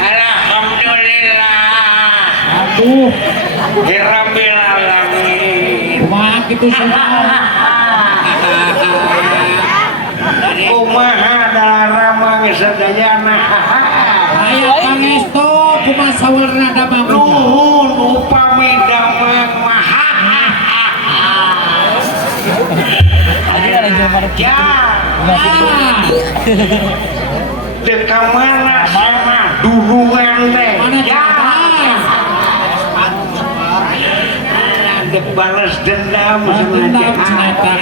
Alhamdulillah. Aduh, Rabbil alamin. kumaha kitu saudara. Kumaha dalamang sadayana. Aya pangestu kumaha sawerna damang. Nuhun upami damang maha. Ya. Deka mana sama duluan teh. Mana Ya. Dek balas dendam sama Dendam dia. ceneta.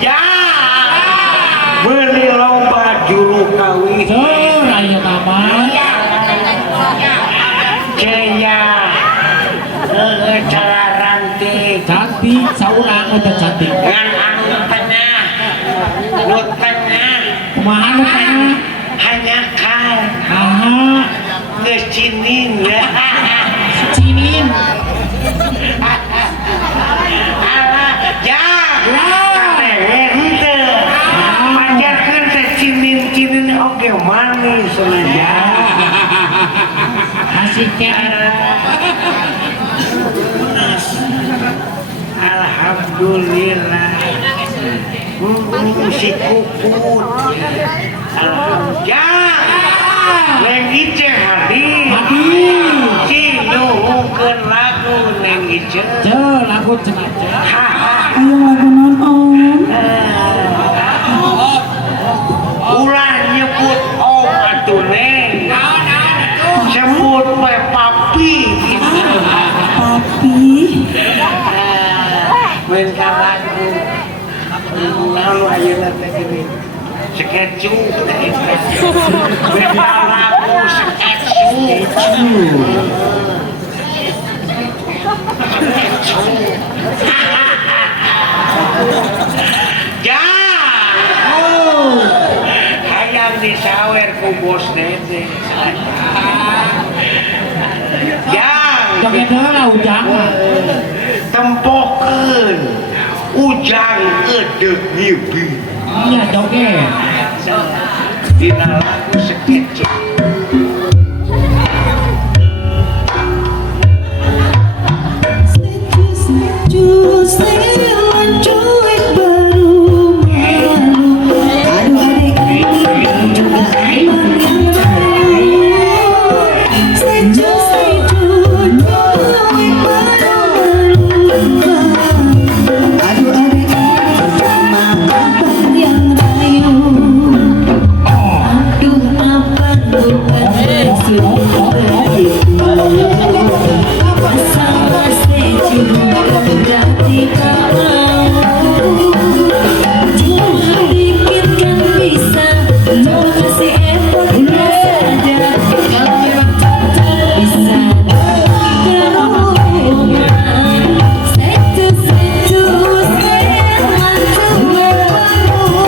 Ya. Beli lomba juru kawin. Sur aya mama. Jaya. Cara ranting. Cantik saurang udah cantik. Ngan anu tengah. Nu tengah. Kumaha nu tengah? Hanya kan. Aha, Ngecinin ya. cinin. Alah, ya. Ente. Pajarkan teh cinin-cinin oge manis saja. Masih kere. Alhamdulillah. Si kuput. Alhamdulillah. Neng Ice hadir. Hadir. Si nuhungkeun lagu Neng Ice. Ceu lagu cenah. Ayo lagu non om. Ulah nyebut om atuh Neng. Sebut we papi. Papi. Minta lagu. Lalu ayeuna teh gini. Skecu teh. Minta lagu skecu. Ya. Hayang disawer ku bos Dede. Ya. Joget heula ujang. Tempokeun ujang edeuk ngibi. Iya joget. Dina lagu sketch. Cuek baru malu. Aduh adik ini juga emang yang baru. Sejuk cuek baru malu. Aduh adik sama abang yang rayu. Aduh abang bukan sudah sama sejuk berarti tak mau. Cuma dikit kan bisa, cuma kasih effort saja. Kalau memang tak bisa keruman. Setu seman baru.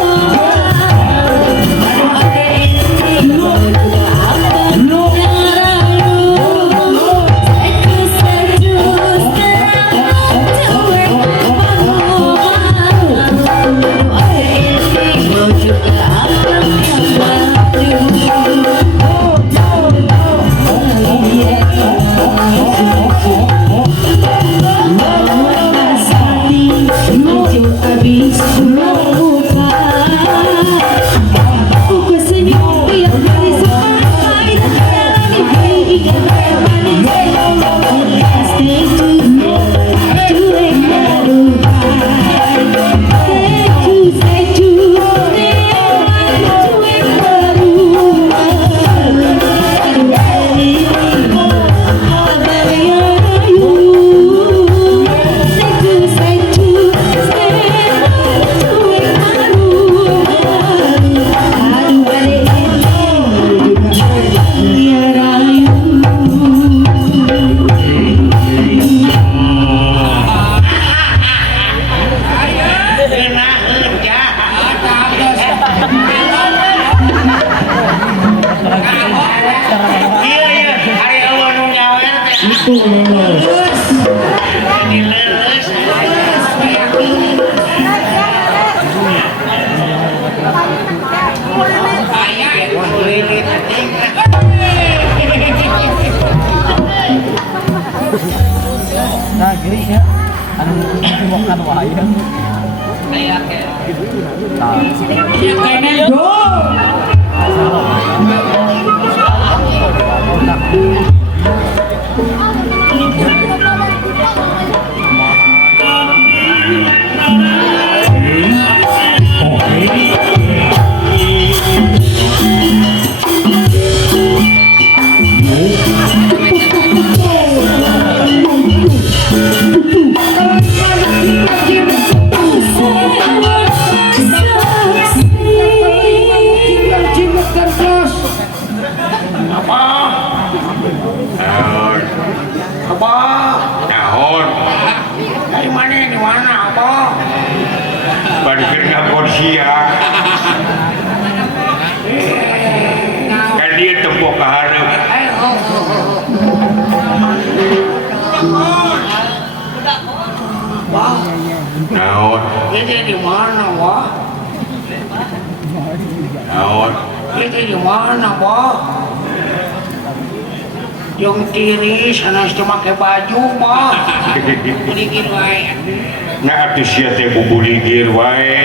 Aduh ada ini juga apa yang ralu. Setu Kayaknya go. Nahon dari mana di mana apa parkir ngakon siang kan dia tepuk ke harap nahon Itu di mana, Wah? nahon Itu di mana, Wah? Yang kiri sana cuma pakai baju, Wah. Sedikit wae. nah atuh sia teh bubuligir wae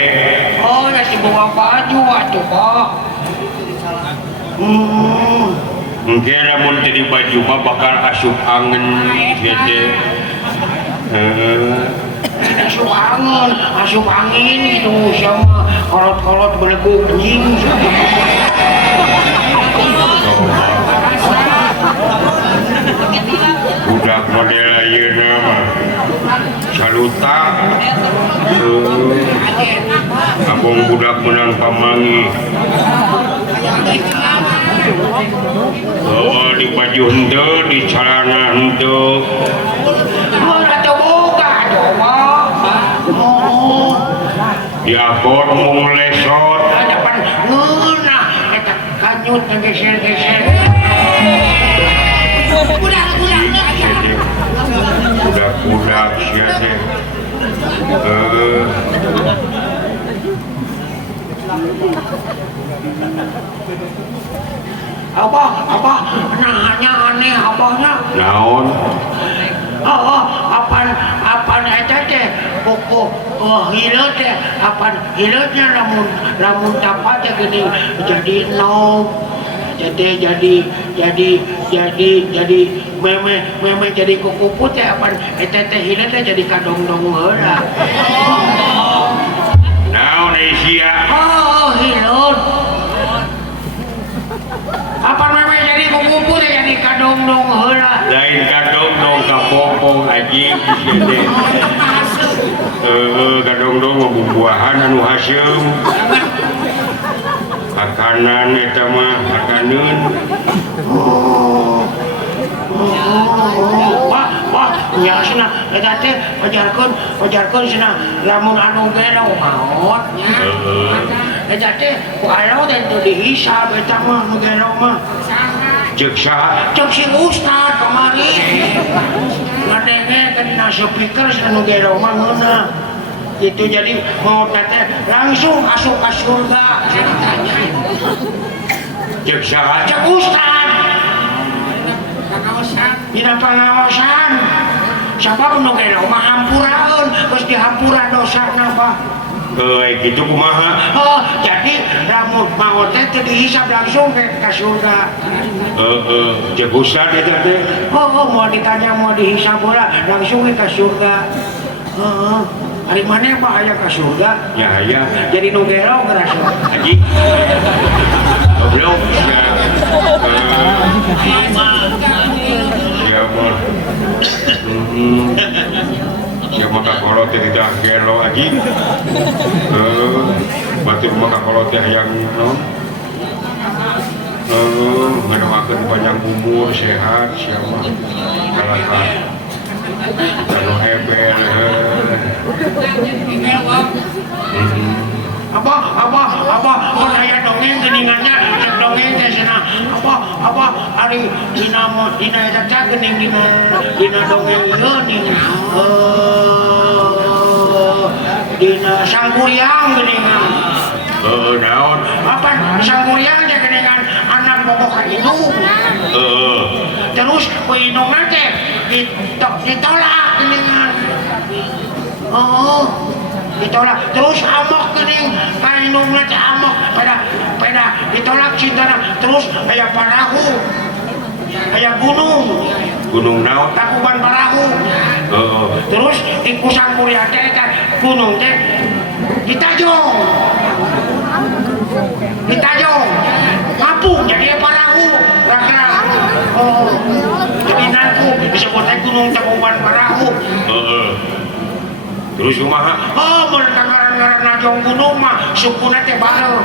Oh, nanti bawa baju atuh, Wah. mungkin lamun tadi baju mah bakal asup angin gitu Asup angin gitu sama kolot-kolot beleguk anjing. budak model ayeuna mah saluta abong budak menang pamangi di baju henteu di celana henteu Atuh boga atuh, Wah. Oh. di akor mung lesot Depan ngeunah eta kanyut geser-geser. budak-budak sia teh Apa nahanya aneh abahnya. naon Apaan eta teh pokok hileut teh apaan hileutnya lamun tapat teh gini jadi nom jadi meme jadi kuku teh apaan eta teh hileut teh jadi kadong-dong heula. naon sia Hileut apaan meme jadi kuku teh jadi kadong-dong heula. lain kadong dong kapopong aji kadong dong buah-buahan anu haseum makanan eta mah makaneun Wah, nya cenah eta teh pajarkeun cenah lamun anu gelo maot nya. Eta teh ku alo teh teu dihisab eta mah nu gelo mah. ceuk saha Cek si Ustad kemari. Ngadenge kana speaker anu gelo mah ngeunah. Itu jadi mau teh langsung asup ka surga ceritanya. ceuk saha Cek Ustad. Dina pangaosan. Sabab nu gelo mah hampuraeun, geus dihampura dosana Pak. gitu kumaha Jadi lamun maot teh teu dihisab langsung ka surga. ceuk ustad eta teh Mau ditanya mau dihisab bola langsung ke surga. Hari mana bahaya ke surga? ya aya Jadi nu gelo ngerasa. aji goblok siapa siapa kakolot teh tidak gelo aji batur mah kakolot teh yang ngadoakeun panjang umur sehat siapa kalaka anu hebel Apa mun aya dongeng geuningannya cek dongeng teh cenah. Apa ari dina eta teh geuning dina dongeng ieu ning dina sangkuriang geuningan. naon Apa sangkuriang teh geuningan anak boboh ka indung. Terus ku indungna teh ditolak geuningan. ditolak terus amok geuning kainungna teh amok pada ditolak cintana terus aya parahu aya gunung naon Takuban Parahu terus di Kusang Muria teh gunung teh ditajong ngapung jadi parahu rakna jadi naku disebutnya gunung Takuban Parahu terus kumaha mereka ngaran najong gunung mah sukuna teh bareu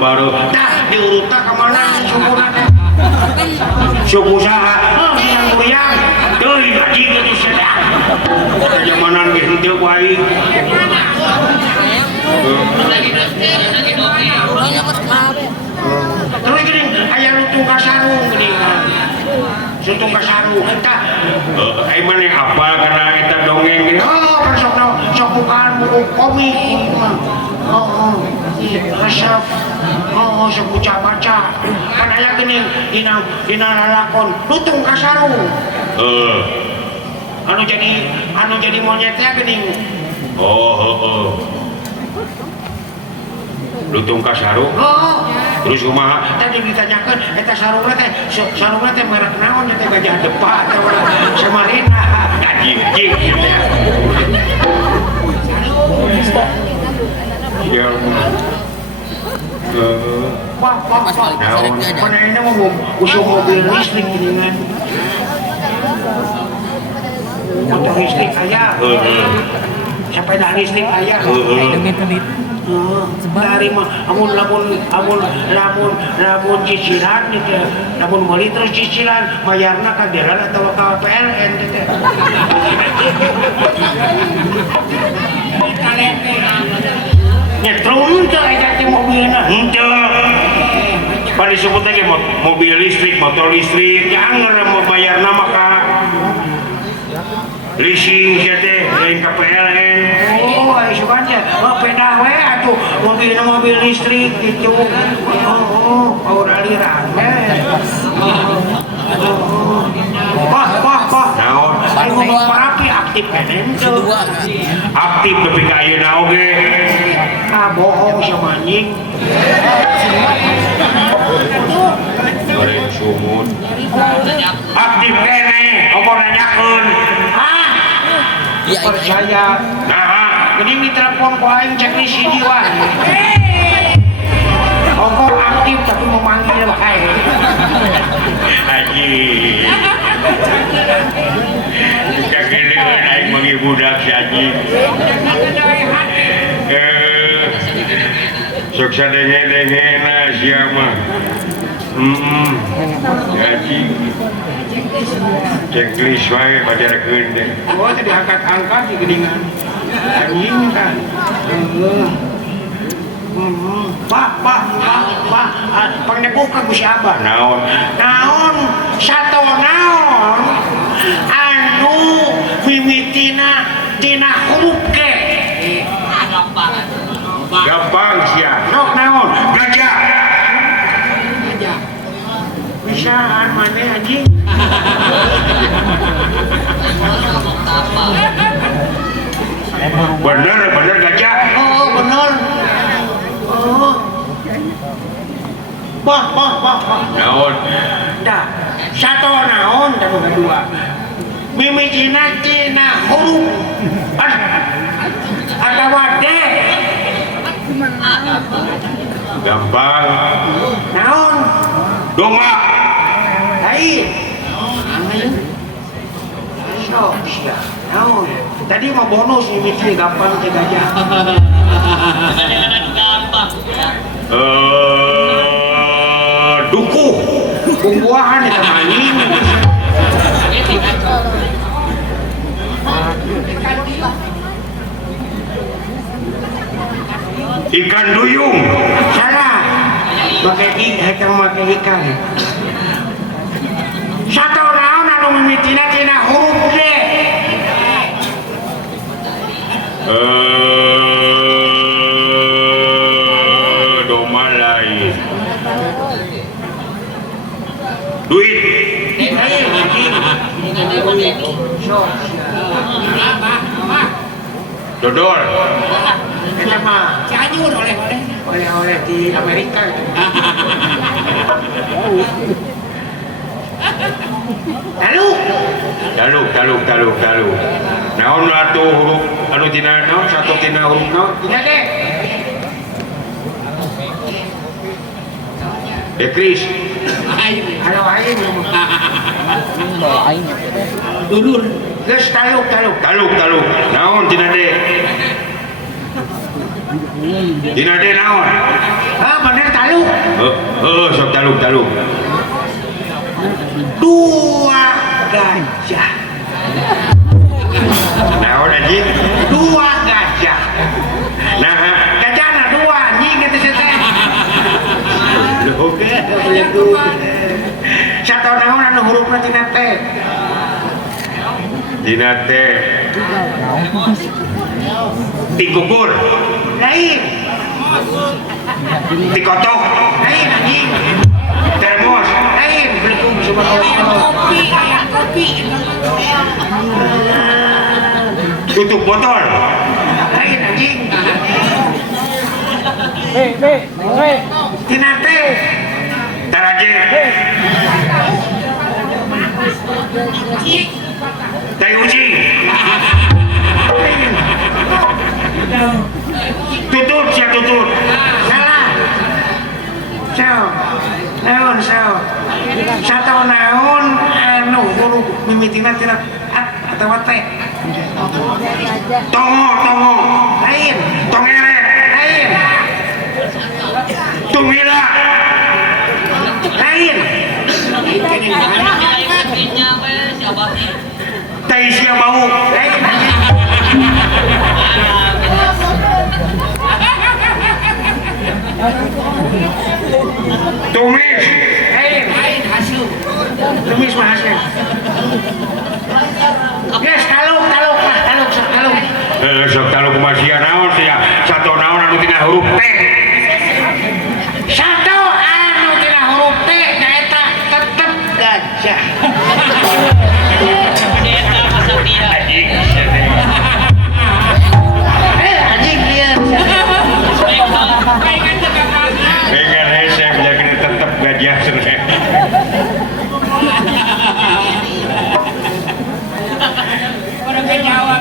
baru nah diurutna ka mana sukuna teh suku saha Kusang Muria teuing haji geus sedang jamanan geus henteu ku aing terus geuning aya lutung kasarung geuning lutung kasarung tah aing mah apal kana eta dongeng ge kan sok bukaan buku komik resep sok baca kan aya geuning dina lalakon lutung kasarung anu jadi monyetnya geuning lutung kasarung terus kumaha tadi ditanyakan eta sarungna teh merek naon teh Gajah Depa teh Samarina anjing ya wah mana ini mau usung mobil listrik geuningan motor listrik aya sepeda listrik aya dari mah lamun cicilan gitu lamun meuli terus cicilan bayarna ka dealer atau ka PLN gitu nyetrum teh eta teh mobilna henteu pada disebut lagi mobil listrik motor listrik jangan mau bayarna mah ka leasing sia teh lain ka PLN aya sugannya peda we atuh mobil listrik gitu power aliran naon ayo ngomong parapi aktif kan henteu aktif tapi ka ayeuna oge bohong sama anjing goreng sumut aktif kene omong nanyakeun percaya nah geuning ditelepon ku aing cek di sidi wae Ongkor aktif tapi memanggil wae haji kagedeun aing manggil budak si haji sok sadenge-dengena sia mah haji checklist wae bajarkeun teh tadi angkat-angkat di geuningan anjing kan Pak, pangnekukan ku si Abah naon sato naon anu mimitina tina huruf ke gampang sia sok naon gajah bisaan maneh anjing bener gajah bener bah naon dah satu naon dan kedua mimitina tina huruf ada wadah gampang naon dongak hai sok sia naon tadi mah bonus mimiti gampang teh gajah dukuh bumbuahan itu anjing ikan duyung salah pakai ikan satu naon anu mimitina tina huruf ge doma lain duit Dodol. Kita mah Cianjur oleh-oleh di Amerika. Taluk. Naon atuh huruf anu tina naon satu tina huruf naon? Tina deh. Dekris. Halo aing. Dulur Geus taluk. Taluk. Naon tina de? Tina de naon? Ah, bener taluk. Sok taluk. Dua gajah. Naon anjing? Dua gajah. Nah, Gajahna dua anjing eta teh. oke. Satu naon anu hurufna tina teh. Tina teh. Tikukur, Lain. tikotok, Lain anjing. termos, Lain. Belum subhanallah. kopi tutup botol, Lain anjing. Tina teh. taraje, teh uji, tutut. Salah. Naon. Satu naon anu huruf mimitina tina atau teh. Tongo, Lain. tongere, Lain. tumila, Lain. teh isi bau, Lain. tumis, Lain hasil. Tumis mah hasil. Yes, taluk. sok taluk kumasia naon sih ya, satu naon anu tina huruf teh, Satu anu tina huruf T nyaeta tetep gajah. anjing, Anjing dia. dengan hese menjadi tetap gajah sebenarnya. orang Jawa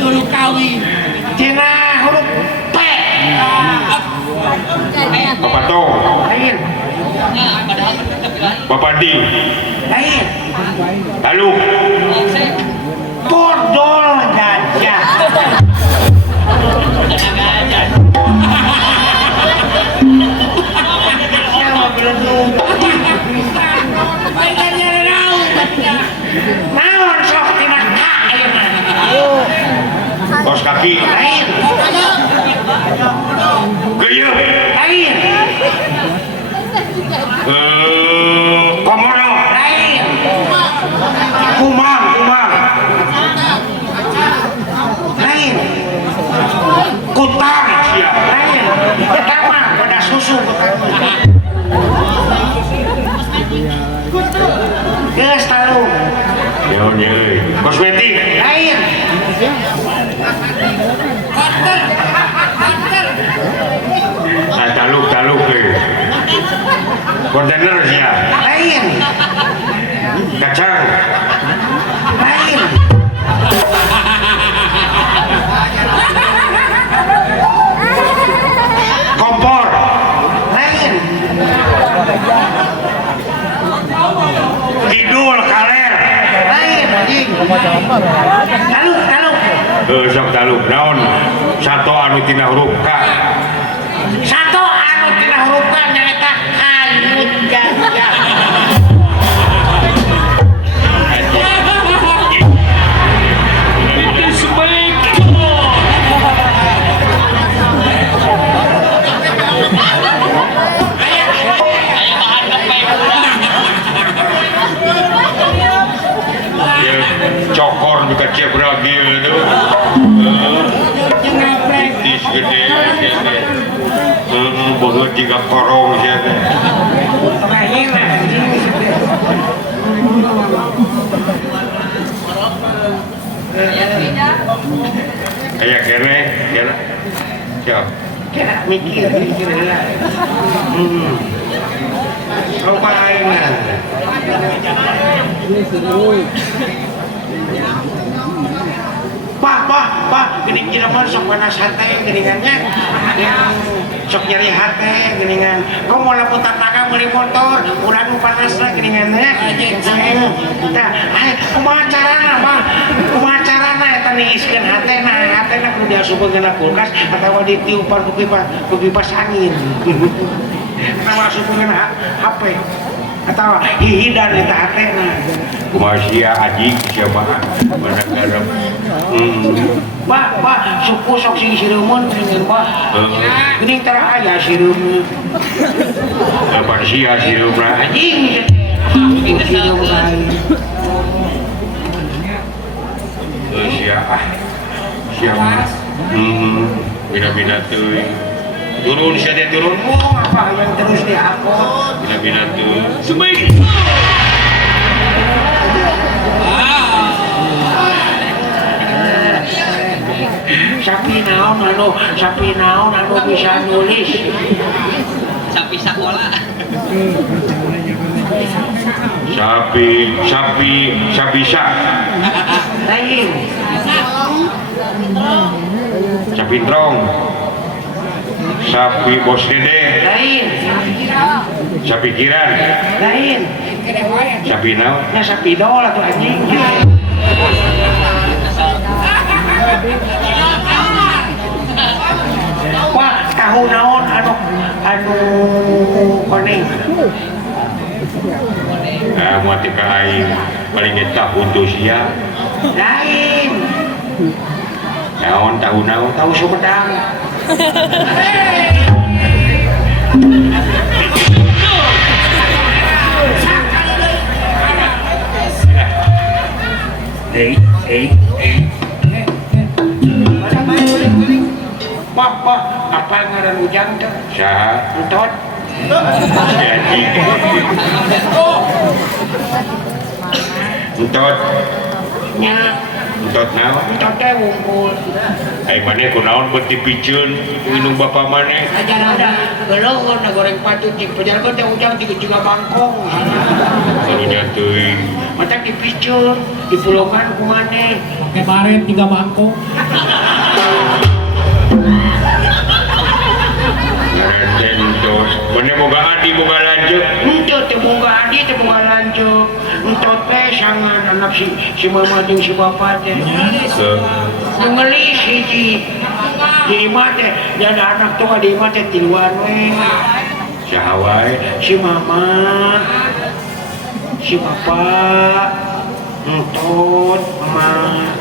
dulu kawin Tina huruf P. Bapak Tong, Lain. Bapak Di, Lain. Taluk, Podol gajah. Siapa belum? Naon sok tina K ayeuna. kos kaki, Lain. geyeuh, Lain. komodo, Lain. kumang, Lain. kutang, siap. Lain. Pertama pada susu. Geus taluk. Kosmetik, Lain. taluk, kontainer siap, Lain. kacang, Lain. kompor, Lain. kidul, kaler, Lain anjing. Taluk. sok taluk, naon satu anu tina huruf K, Satu anu tina huruf K nyaeta kayut gajah. ya, cokor juga cek ragil itu, tis gede, banget 3 korong siapa. Lain anjing. Kayak kene, kene. Siap. Kena mikir lah. Coba aing. Pak, gini kira sok panas hati geningannya. Sok nyari hati geningan. Kau mau laputan naga beli motor, udah nu panas lah geningannya. Kumaha carana, Pak? Kumaha carana eta niiskeun hatena kudu diasupkeun ka kulkas atawa ditiupan ku kipas angin. Atawa asupkeun HP. Atau hihidan eta hatena. Kumaha aji siapa mana garap. Pak, suku sok sing sireumeun geuning Pak. Geuning tara aya sireumeun. Apa sia sirupna? Anjing sireumeun. Sia. Bina-bina teuing. Turun sia teh turun. Apa yang terus diangkut? Bina-bina teuing. Semeik. Sapi naon anu bisa nulis. Sapi sakola. Sapi Lain. Sapi trong. Sapi bos dede. Lain. Sapi kiran. Lain. Sapi naon? Ya sapi dol atuh anjing. Wah, tahu naon anu koneng. Mati ka aing paling eta untuk sia. Lain. Naon tahu naon? Tahu Sumedang. Pak, apa ngaran hujan tuh? Saha? Entot. Jadi. Entot. Nya, Entot naon? entot teh wungkul. Ai maneh kunaon beuh dipiceun minum bapa maneh? Aja ada geuleuh na goreng patut di pejalan teh ujang juga bangkong. Karunya teuing. Mata dipiceun, dipulungan ku maneh. Pakai baret 3 bangkong. Entot. Maneh boga adi boga lanjut. Entot teh boga adi teh boga lanjut. Entot teh sangan anak si mama jeung si bapa teh. Ngelis hiji. Di imah teh jana anak tuh di imah teh tiluan we. Saha wae? Si mama, si bapak, entot, emak.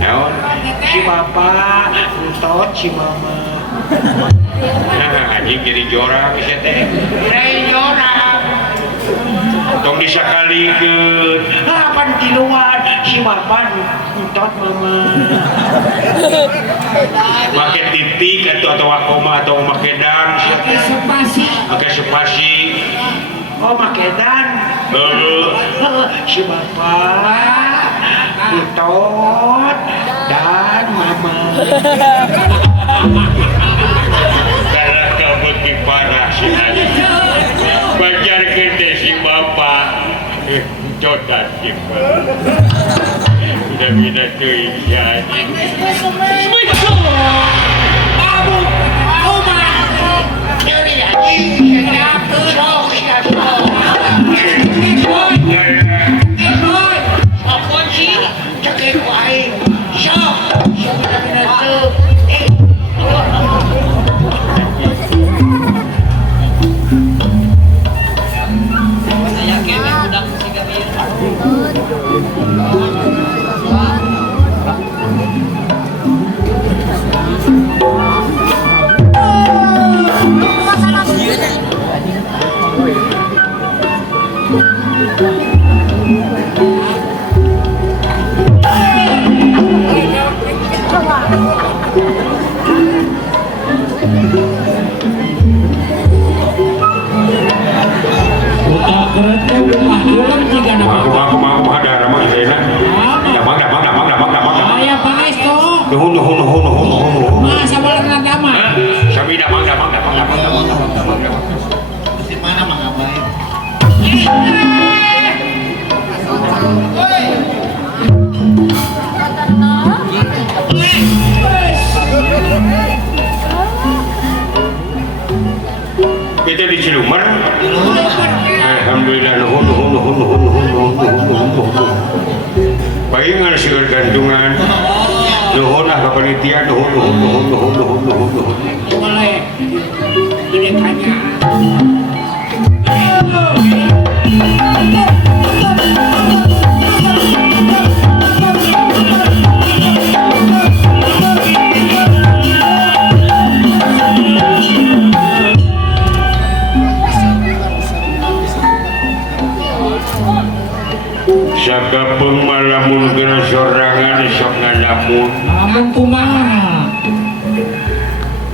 Naon? Si bapak, entot, si mama. Nah, anjing jadi jorang sia teh. Lain orang. Tong disakalikeun. Pan tiluan, si bapak, entot, mama. Make titik atau koma atau make dan Pakai spasi. pakai spasi. Oh, makedan. Si bapak, entot, dan mama. Karena kamu parah si Adi. Bajar gede si bapak. Jodan si bapak. Bina-bina teuing si Adi. alhamdulillah nuhun palingan sigar gantungan nuhun ah kepanitiaan nuhun Boleh. Ini tanya. sagapeung malamun geus sorangan sok ngalamun Namun kumaha?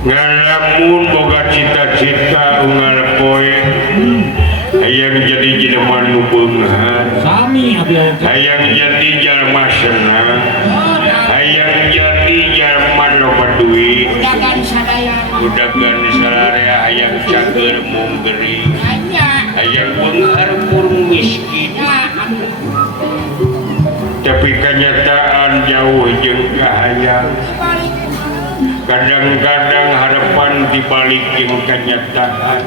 ngalamun boga cita-cita unggal poe hayang jadi jelema nu beunghar Sami abi oge. hayang jadi jalma senang hayang jadi jalma loba duit Dagan sadaya. udagan salarea hayang cager mung geuring Hanya. hayang beunghar murung miskin tapi kenyataan jauh jeung kahayang kadang-kadang harapan dibalik jeung kenyataan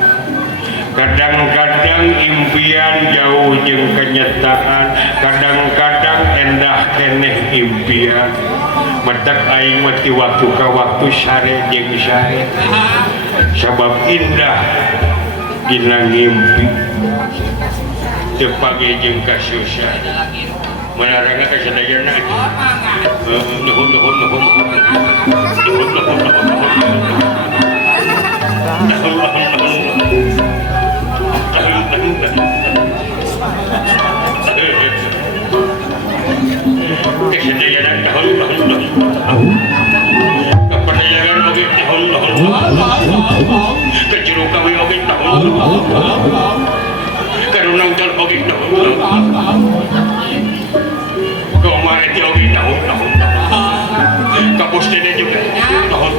kadang-kadang impian jauh jeung kenyataan kadang-kadang endah keneh impian matak aing mati waktu ka waktu sare jeung sare sabab indah dina ngimpi teu page jeung kasusan melarangna ka sadayana nuhun kapus dede juga tahun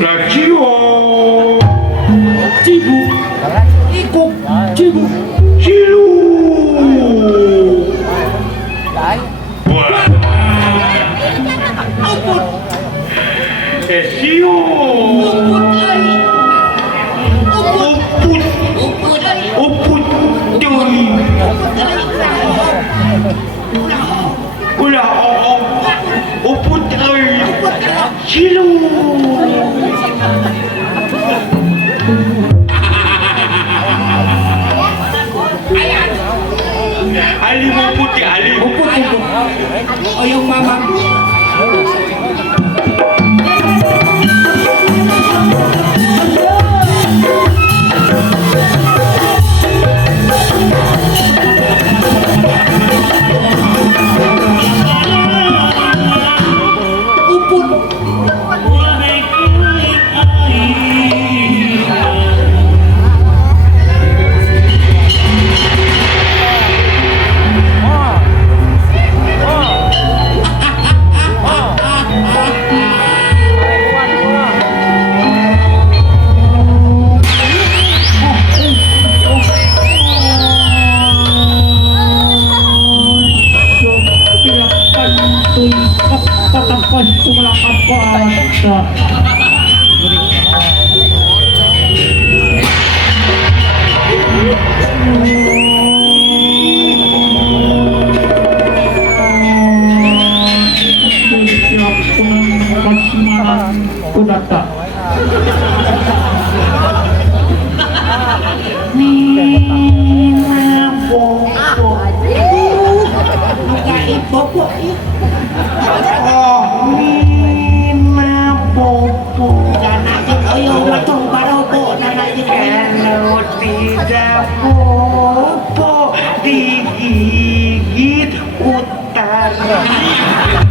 Lacio Cibu. Ikut cibu. Cilu wah Esio uput doi ulah uput doi cilu Ali uput ya Ali Uput. Oyong mama. tidak popo digigit utara.